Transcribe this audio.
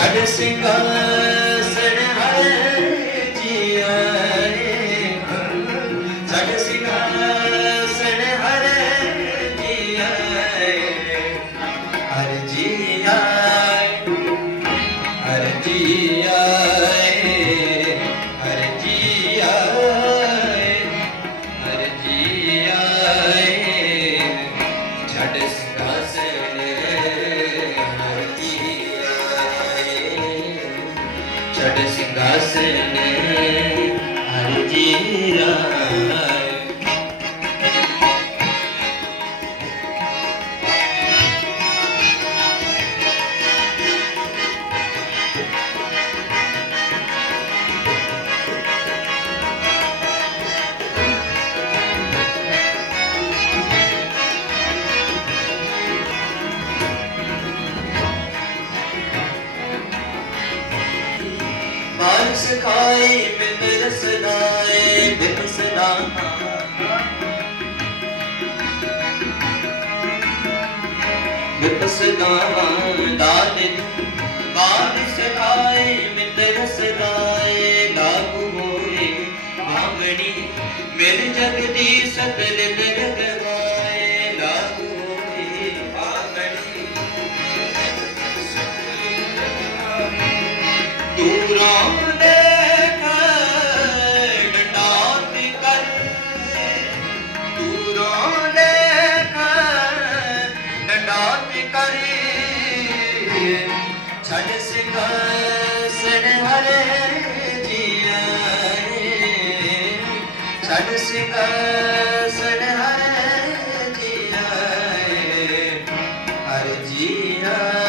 ਛੜ ਸਿੰਘਾਸਣ ਹਰ ਜੀ ਛੱਡ ਛੜ ਸਿੰਘਾਸਣ ਹਰ ਜੀ ਹਰ ਜੀ ਆਏ ਹਰ ਜੀ ਹਰ ਜੀ ਹਰ ਜੀ ਛੱਡ ਛੜ ਸਿੰਘਾਸਣ ਹਰ ਜੀ ਆਏ ਮਾਨ ਸਖਾਈ ਬਿਨ ਰਸਨਾਏ ਬਿਨ ਸਦਾ ਬਿਨ ਸਦਾ ਦਾਨ ਬਾਦ ਸਖਾਈ ਬਿਨ ਰਸਨਾਏ ਲਾਗੂ ਹੋਏ ਭਾਵਣੀ ਮਿਲ ਜਗਦੀ ਸਤਲ ਦਰਗਵਾਏ ਲਾਗੂ ਹੋਏ ਭਾਵਣੀ ਦੂਰਾਂ ਦੇਖ ਕਰੀ ਕਰ। ਛੱਡ ਸਿੰਘਾਸਨ ਹਰੇ ਜੀ ਆਏ ਛੱਡ ਸਿੰਘਾਸਨ ਹਰੇ ਜੀ ਹਰ ਜੀਆ